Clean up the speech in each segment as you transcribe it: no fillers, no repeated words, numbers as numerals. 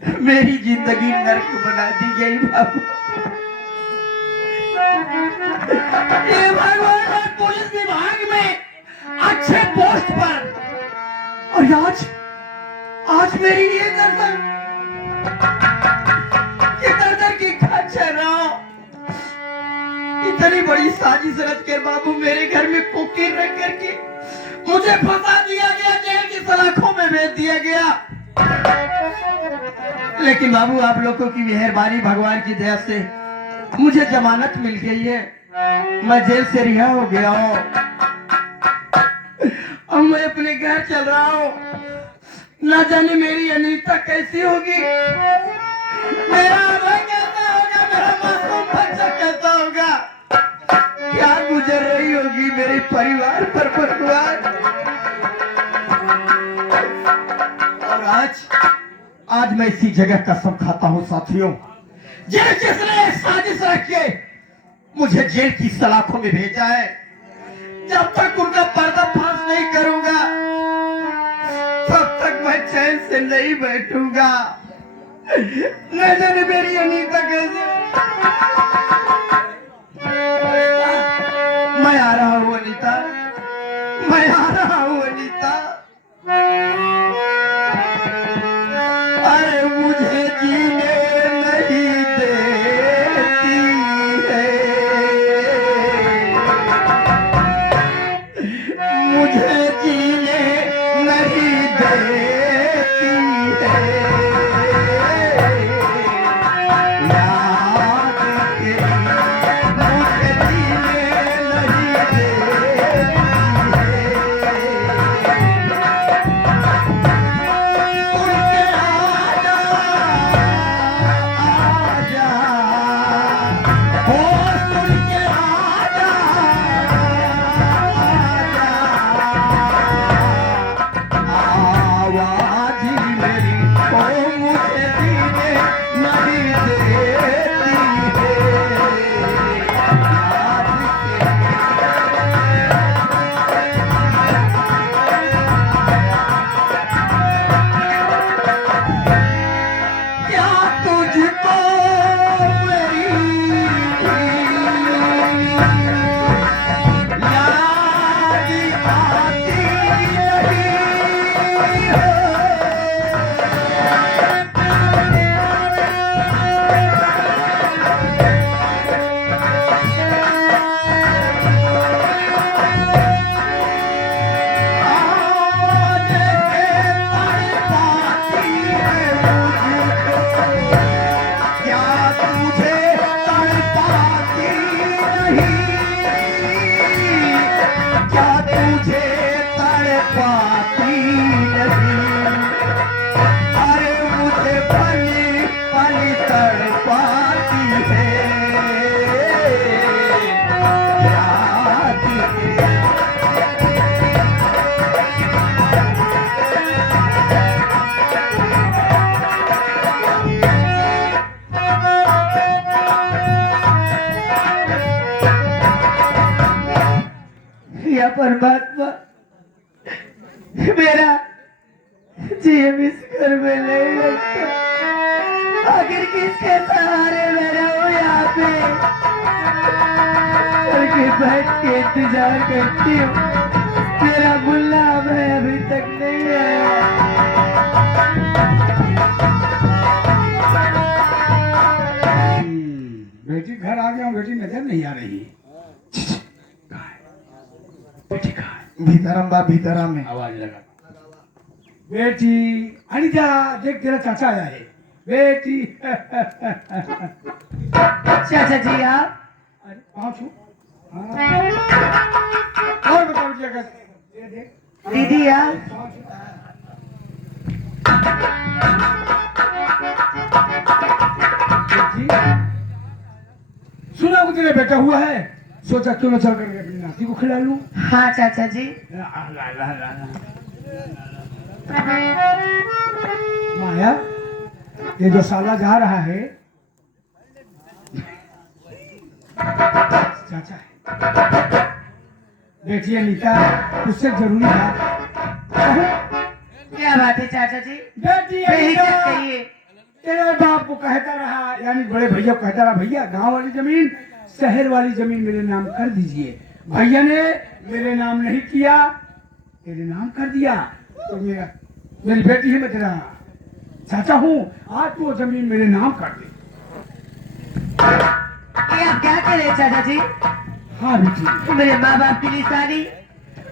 मेरी जिंदगी नर्क बना दी गई बाबू। ये भगवान मैं पुलिस विभाग में अच्छे पोस्ट पर, और आज मेरी ये गर्दन की खच्चर रहा हूं। इतनी बड़ी साजिश रच कर बाबू मेरे घर में कुकीर रख करके मुझे फंसा दिया गया, जेल की सलाखों में भेज दिया गया। लेकिन बाबू आप लोगों की मेहरबानी, भगवान की दया से मुझे जमानत मिल गई है, मैं जेल से रिहा हो गया हूँ। अब मैं अपने घर चल रहा हूँ। ना जाने मेरी अनीता कैसी होगी, मेरा आधा कैसा होगा, मेरा मासूम बच्चा कैसा होगा, क्या गुजर रही होगी मेरे परिवार पर भगवान। और आज मैं इसी जगह कसम खाता हूँ साथियों, जिसने साजिश रख के मुझे जेल की सलाखों में भेजा है, जब तक उनका पर्दाफाश नहीं करूंगा तब तक मैं चैन से नहीं बैठूंगा। न जाने मेरी अनीता कैसे। मैं आ रहा हूँ अनीता, मैं आ रहा हूँ अनीता। अरे मुझे जीने नहीं देती है, मुझे जीने नहीं देती है। याद तेरी मुझे जीने नहीं देती परमात्मा, मेरा जीव इस घर में नहीं लगता। आखिर किसके सहारे मैं रहूं यहाँ पे, करके बैठ के इंतजार करती हूँ। मेरा मुल्ला मैं अभी तक नहीं आया। बेटी घर आ गया हूँ, बेटी नजर नहीं आ रही। बेटी कहाँ है? भीतरम बा भीतरम में आवाज लगा। बेटी अनिता देख तेरा चाचा आया है। बेटी चाचा जी आप? अरे कहाँ छू? और बताओ क्या कहते? देख दीदी आप? सुना को तेरे बेटा हुआ है, सोचा क्यों न चल करके अपनी नाती को खिला लूं। हाँ चाचा जी। माया, ये जो साला जा रहा है चाचा है। बेटी अनीता उससे जरूरी बात। क्या बात है चाचा जी? बेटी बेहिचक अनीता, कहिए। तेरे बाप को कहता रहा, यानी बड़े भैया को कहता रहा, भैया गांव वाली जमीन शहर वाली जमीन मेरे नाम कर दीजिए। भैया ने मेरे नाम नहीं किया, तेरे नाम कर दिया। तो मेरी बेटी है, मैं तेरा चाचा हूँ, आज तू वो जमीन मेरे नाम कर दे। ये आप क्या कह रहे हैं चाचा जी? हाँ बेटी, मेरे माँ बाप की निशानी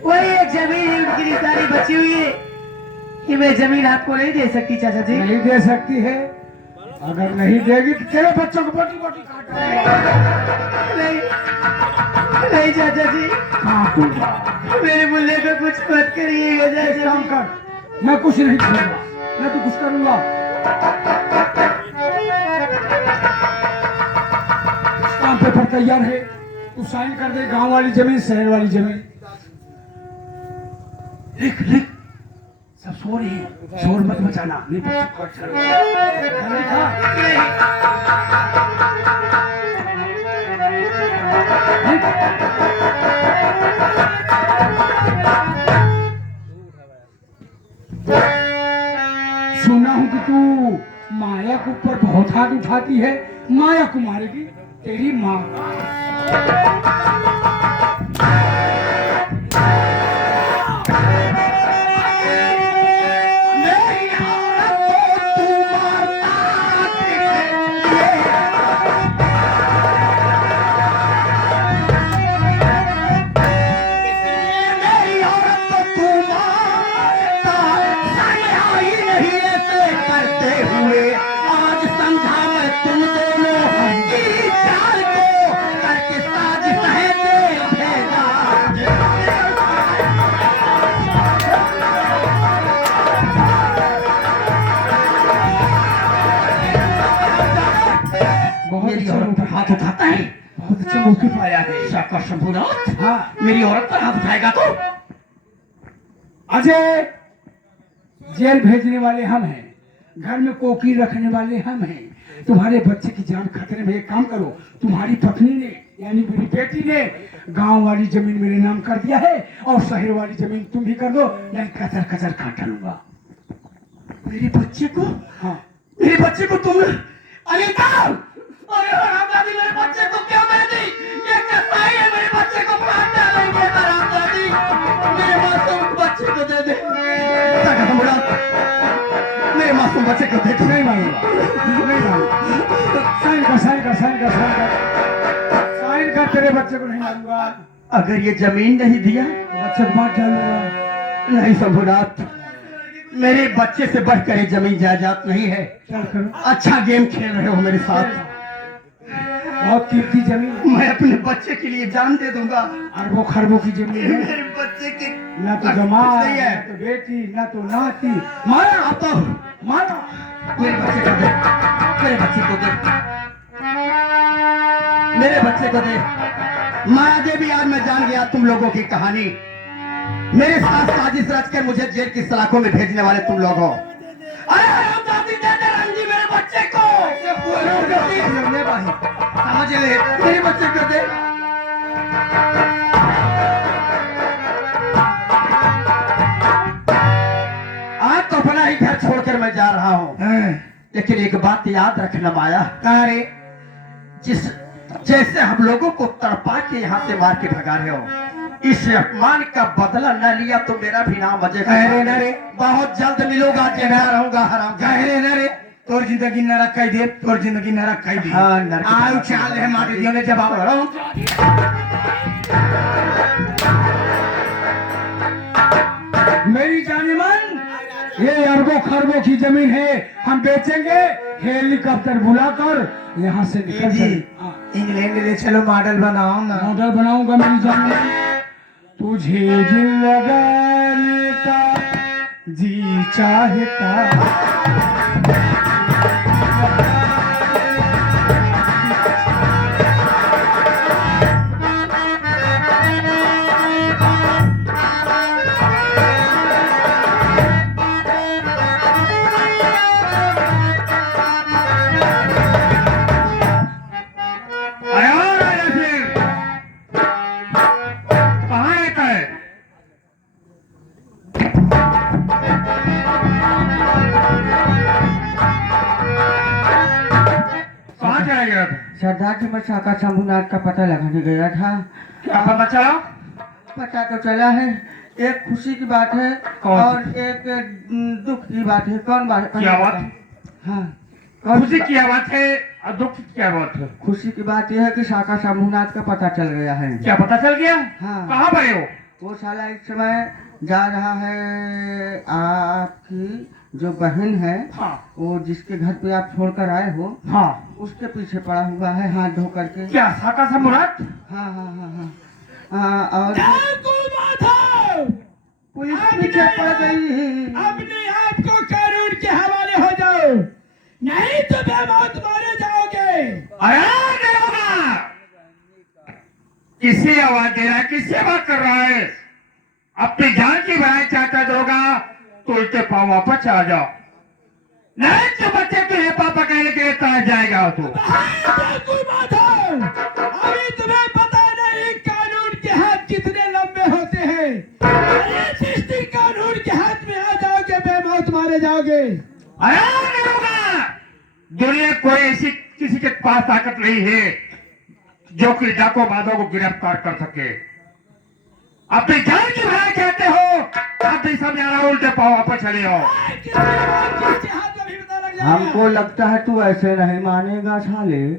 वही एक जमीन है, उनकी निशानी बची हुई है। कि मैं जमीन आपको नहीं दे सकती चाचा जी। नहीं दे सकती है, अगर नहीं देगी तो तेरे बच्चों को बोटी बोटी काटूंगा। नहीं नहीं चाचा जी, काटूंगा। मेरे मुल्ले को कुछ मत करिएगा एक चाचा काम जी। कर, मैं कुछ नहीं करूंगा, मैं तो कुछ करूंगा। स्टाम्प पेपर तैयार है, तू साइन कर दे। गांव वाली जमीन शहर वाली जमीन लिख लिख। सब सो रहे हैं, शोर मत मचाना, नहीं तो चुप कर चलो। सुना हूं कि तू माया के ऊपर बहुत हाथ उठाती है, माया को मारेगी तेरी माँ। मेरी औरत पर हाथ उठाता है, बहुत अच्छे मौके पाया है। शाका शंभुनाथ, हाँ मेरी औरत पर हाथ उठाएगा तो अजय, जेल भेजने वाले हम हैं, घर में कोकी रखने वाले हम हैं। तुम्हारे बच्चे की जान खतरे में। एक काम करो, तुम्हारी पत्नी ने यानी मेरी बेटी ने गांव वाली जमीन मेरे नाम कर दिया है, और शहर वाली जमीन तुम भी कर दो, नहीं कचर कचर काट लूंगा। मेरे बच्चे को, हाँ मेरे बच्चे को तुम अनिता, अरे हरामजादी, मेरे बच्चे को क्यों दे दी? ये कसाई है, मेरे बच्चे को प्राण डालेंगे हरामजादी। मेरे मासूम बच्चे को दे दे। शाका शंभुनाथ, मेरे मासूम बच्चे को दे दे। नहीं मारूंगा, नहीं मारूंगा। साइन कर, साइन कर, साइन कर, साइन कर, साइन कर। तेरे बच्चे को नहीं मारूंगा। अगर ये जमीन नहीं दिया, बच्चे को मार डालूंगा। नहीं शंभुनाथ, मेरे बच्चे से बढ़कर ये जमीन जायदाद नहीं है। क्या करूं? अच्छा गेम खेल रहे हो मेरे साथ। बहुत कीमती जमीन, मैं अपने बच्चे के लिए जान दे दूंगा। अरबों खरबों की जमीन है। मेरे बच्चे की ना तो जमात, नहीं ना है। तो बेटी, ना तो नाती। मारा अब तो मारा। मेरे बच्चे को दे, मेरे बच्चे को दे, मेरे बच्चे को दे। माया देवी, आज मैं जान गया तुम लोगों की कहानी। मेरे साथ साजिश रचकर मुझे जेल की सलाखों में भेजने वाले तुम लोग हो। अरे हरामजादी, दे दे रणजी मेरे बच्चे को। समझ ले, मेरे बच्चे को दे। आज तो अपना ही घर छोड़कर मैं जा रहा हूँ, लेकिन एक बात याद रखना माया, तारे जैसे हम लोगों को तड़पा के यहाँ से मार के भगा रहे हो, इस अपमान का बदला न लिया तो मेरा भी नाम अजय न रे, बहुत जल्द मिलूंगा। जगह रहूंगा हराम गहरे न रे, तोर जिंदगी नरक कह दे, तोर जिंदगी नरक कह दी। हाँ, नरक की आयु तरह। चाल है माटी दियो ने जवाब रहो। मेरी जाने मन, ये अरबों खरबों की जमीन है, हम बेचेंगे। हेलीकॉप्टर बुलाकर यहाँ से निकल जी, इंग्लैंड ले चलो, मॉडल बनाओ ना। मॉडल बनाऊंगा मेरी जान। तुझे दिल लगाने का जी चाहता। सरदार जी मैं शाका शंभुनाथ का पता लगाने गया था। क्या पता चला? पता तो चला है, एक खुशी की बात है कौन और एक दुख की बात है। कौन बात? क्या बात? हाँ, खुशी की बात है और दुख की क्या बात है? खुशी की बात यह है कि शाका शंभुनाथ का पता चल गया है। क्या पता चल गया? हाँ। कहाँ पर है वो? वो साला इस समय जा रहा है आपकी जो बहन है, हाँ वो जिसके घर पे आप छोड़कर आए हो, हाँ। उसके पीछे पड़ा हुआ है हाथ धो करके। क्या शाका शंभुनाथ? हाँ हाँ हाँ हाँ हाँ, और माधव, पुलिस पीछे पड़ गई। अपने आप को कानून के हवाले हो जाओ, नहीं तो बेमौत मारे जाओगे। अरे नहीं होगा। किसी आवाज दे रहा है, किससे बात कर रहा है? अपनी जान की भलाई चाहता होगा तो उल्टे पाँव वापस आ जाओ, नहीं तो बच्चे तुझे पापा कहने के लिए तार जाएगा। तू माधव, अभी तुम्हें पता नहीं कानून के हाथ कितने लंबे होते हैं। अरे जिस दिन कानून के हाथ में आ जाओगे बेमौत मारे जाओगे। अरे नहीं होगा। दुनिया कोई ऐसी किसी के पास ताकत नहीं है जो कि डाको माधव को गिरफ्तार कर सके। अपनी जान की भलाई कहते हो, आप भी सब यहाँ उल्टे पाँव वापस चले हो। हमको लगता है तू ऐसे नहीं मानेगा साले।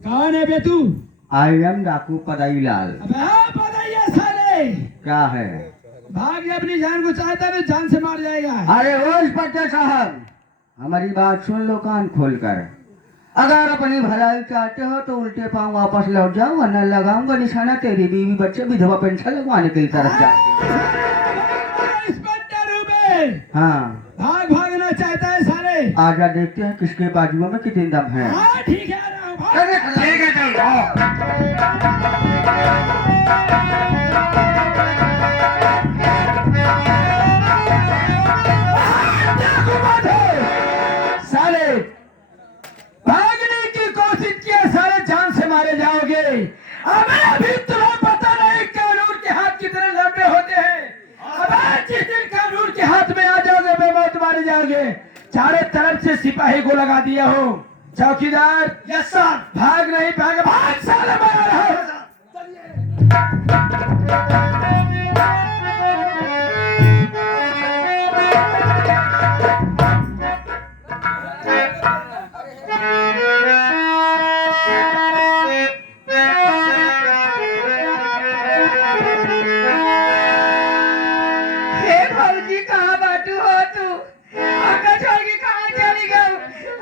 कौन है बे तू? आई एम डाकू पदाईलाल। बताइए साले, क्या है? भाग ले, अपनी जान को चाहता है जान से मार जाएगा। अरे ओ इंस्पेक्टर साहब, हमारी बात सुन लो कान खोलकर। अगर अपनी भलाई चाहते हो तो उल्टे पाँव वापस लौट जाओ, वरना लगाऊंगा निशाना तेरी बीवी बच्चे विधवा पेंशन लगवाने के लिए तरफ जाएंगे। हाँ, भाग भागना चाहता है सारे। आजा देखते हैं किसके बाजुओं में कितनी दम है। हाँ ठीक है, आ रहा हूं, ठीक है चल साले। भागने की कोशिश किया साले, जान से मारे जाओगे। अभी तुम्हें पता नहीं कानून के हाथ कितने लंबे होते हैं। जिस दिन कानून के हाथ में आ जाओगे बेमौत मारे जाओगे। चारों तरफ से सिपाही को लगा दिया हो। चौकीदार, यस सर। भाग नहीं भाग, भाग साले, मैं आ रहा हूं।